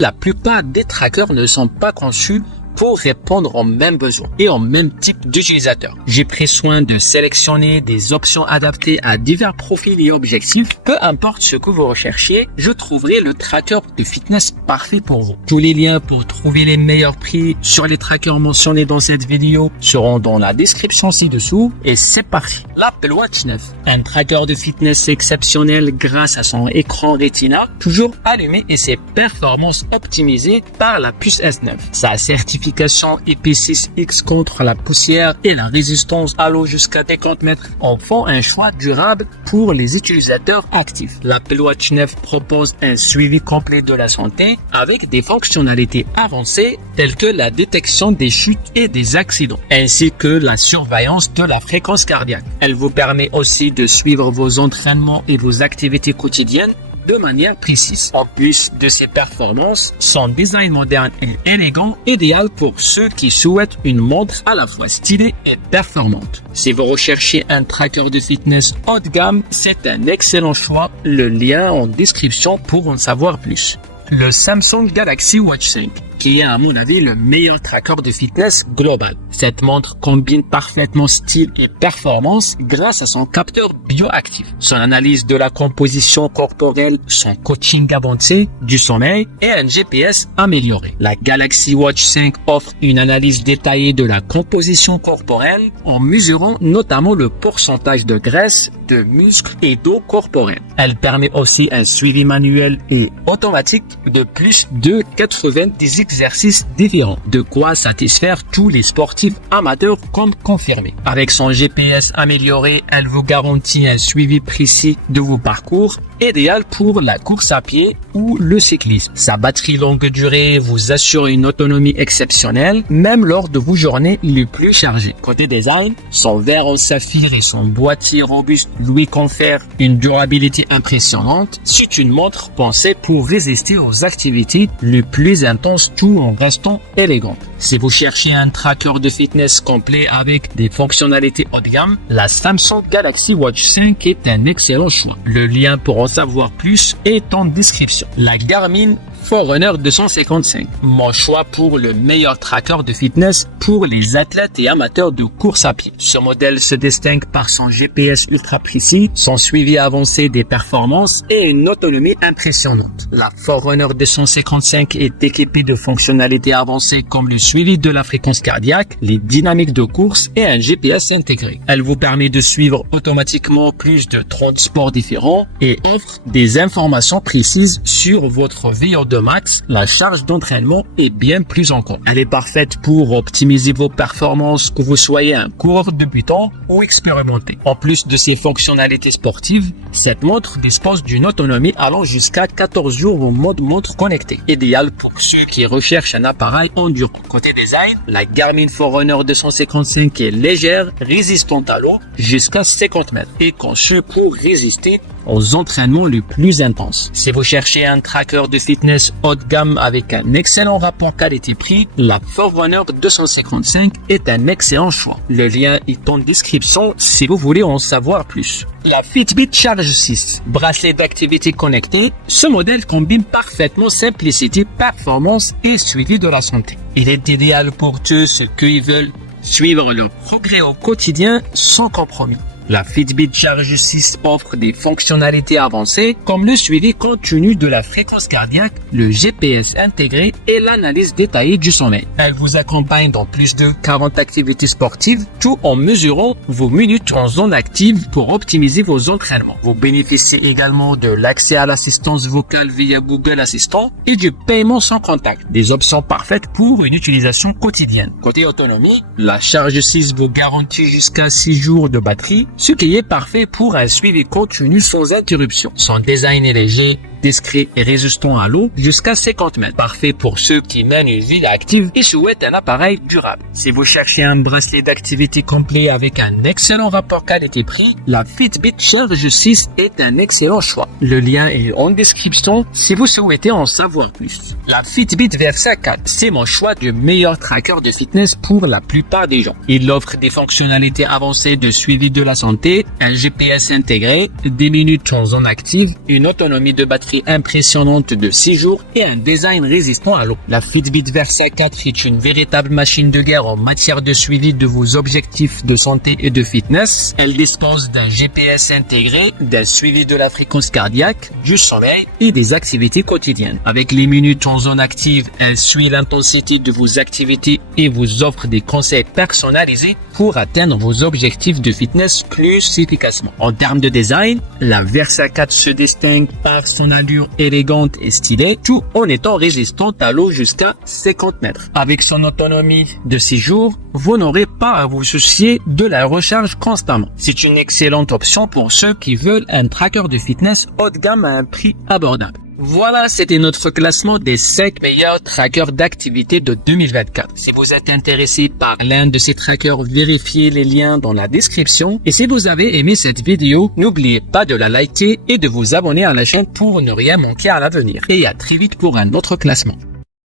La plupart des trackers ne sont pas conçus pour répondre aux mêmes besoins et aux mêmes types d'utilisateurs. J'ai pris soin de sélectionner des options adaptées à divers profils et objectifs. Peu importe ce que vous recherchiez, je trouverai le tracker de fitness parfait pour vous. Tous les liens pour trouver les meilleurs prix sur les trackers mentionnés dans cette vidéo seront dans la description ci-dessous et c'est parti. L'Apple Watch 9, un tracker de fitness exceptionnel grâce à son écran Retina, toujours allumé et ses performances optimisées par la puce S9. Sa certification IP6X contre la poussière et la résistance à l'eau jusqu'à 50 mètres en font un choix durable pour les utilisateurs actifs. L'Apple Watch 9 propose un suivi complet de la santé avec des fonctionnalités avancées telles que la détection des chutes et des accidents, ainsi que la surveillance de la fréquence cardiaque. Elle vous permet aussi de suivre vos entraînements et vos activités quotidiennes de manière précise. En plus de ses performances, son design moderne et élégant, idéal pour ceux qui souhaitent une montre à la fois stylée et performante. Si vous recherchez un tracker de fitness haut de gamme, c'est un excellent choix. Le lien en description pour en savoir plus. Le Samsung Galaxy Watch 5, qui est à mon avis le meilleur tracker de fitness global. Cette montre combine parfaitement style et performance grâce à son capteur bioactif, son analyse de la composition corporelle, son coaching avancé du sommeil et un GPS amélioré. La Galaxy Watch 5 offre une analyse détaillée de la composition corporelle en mesurant notamment le pourcentage de graisse, de muscles et d'eau corporelle. Elle permet aussi un suivi manuel et automatique de plus de 90 exercices différents, de quoi satisfaire tous les sportifs amateurs comme confirmés. Avec son GPS amélioré, elle vous garantit un suivi précis de vos parcours, idéal pour la course à pied ou le cyclisme. Sa batterie longue durée vous assure une autonomie exceptionnelle, même lors de vos journées les plus chargées. Côté design, son verre en saphir et son boîtier robuste lui confèrent une durabilité impressionnante. C'est une montre pensée pour résister aux activités les plus intenses tout en restant élégante. Si vous cherchez un tracker de fitness complet avec des fonctionnalités haut de gamme, la Samsung Galaxy Watch 5 est un excellent choix. Le lien pour en savoir plus est en description. La Garmin Forerunner 255, mon choix pour le meilleur tracker de fitness pour les athlètes et amateurs de course à pied. Ce modèle se distingue par son GPS ultra précis, son suivi avancé des performances et une autonomie impressionnante. La Forerunner 255 est équipée de fonctionnalités avancées comme le suivi de la fréquence cardiaque, les dynamiques de course et un GPS intégré. Elle vous permet de suivre automatiquement plus de 30 sports différents et offre des informations précises sur votre VO2 max, la charge d'entraînement et bien plus encore. Elle est parfaite pour optimiser vos performances, que vous soyez un coureur débutant ou expérimenté. En plus de ses fonctionnalités sportives, cette montre dispose d'une autonomie allant jusqu'à 14 jours en mode montre connectée, idéal pour ceux qui recherchent un appareil endurant. Côté design, la Garmin Forerunner 255 est légère, résistante à l'eau jusqu'à 50 mètres et conçue pour résister aux entraînements les plus intenses. Si vous cherchez un tracker de fitness haut de gamme avec un excellent rapport qualité-prix, la Forerunner 255 est un excellent choix. Le lien est en description si vous voulez en savoir plus. La Fitbit Charge 6, bracelet d'activité connecté, ce modèle combine parfaitement simplicité, performance et suivi de la santé. Il est idéal pour tous ceux qui veulent suivre leur progrès au quotidien sans compromis. La Fitbit Charge 6 offre des fonctionnalités avancées comme le suivi continu de la fréquence cardiaque, le GPS intégré et l'analyse détaillée du sommeil. Elle vous accompagne dans plus de 40 activités sportives, tout en mesurant vos minutes en zone active pour optimiser vos entraînements. Vous bénéficiez également de l'accès à l'assistance vocale via Google Assistant et du paiement sans contact, des options parfaites pour une utilisation quotidienne. Côté autonomie, la Charge 6 vous garantit jusqu'à 6 jours de batterie, ce qui est parfait pour un suivi continu sans interruption. Son design est léger, discret et résistant à l'eau jusqu'à 50 mètres. Parfait pour ceux qui mènent une vie active et souhaitent un appareil durable. Si vous cherchez un bracelet d'activité complet avec un excellent rapport qualité-prix, la Fitbit Charge 6 est un excellent choix. Le lien est en description si vous souhaitez en savoir plus. La Fitbit Versa 4, c'est mon choix du meilleur tracker de fitness pour la plupart des gens. Il offre des fonctionnalités avancées de suivi de la santé, un GPS intégré, des minutes en zone active, une autonomie de batterie batterie impressionnante de 6 jours et un design résistant à l'eau. La Fitbit Versa 4 est une véritable machine de guerre en matière de suivi de vos objectifs de santé et de fitness. Elle dispose d'un GPS intégré, d'un suivi de la fréquence cardiaque, du sommeil et des activités quotidiennes. Avec les minutes en zone active, elle suit l'intensité de vos activités et vous offre des conseils personnalisés pour atteindre vos objectifs de fitness plus efficacement. En termes de design, la Versa 4 se distingue par son allure élégante et stylée, tout en étant résistante à l'eau jusqu'à 50 mètres. Avec son autonomie de 6 jours, vous n'aurez pas à vous soucier de la recharge constamment. C'est une excellente option pour ceux qui veulent un tracker de fitness haut de gamme à un prix abordable. Voilà, c'était notre classement des 5 meilleurs trackers d'activité de 2024. Si vous êtes intéressé par l'un de ces trackers, vérifiez les liens dans la description. Et si vous avez aimé cette vidéo, n'oubliez pas de la liker et de vous abonner à la chaîne pour ne rien manquer à l'avenir. Et à très vite pour un autre classement.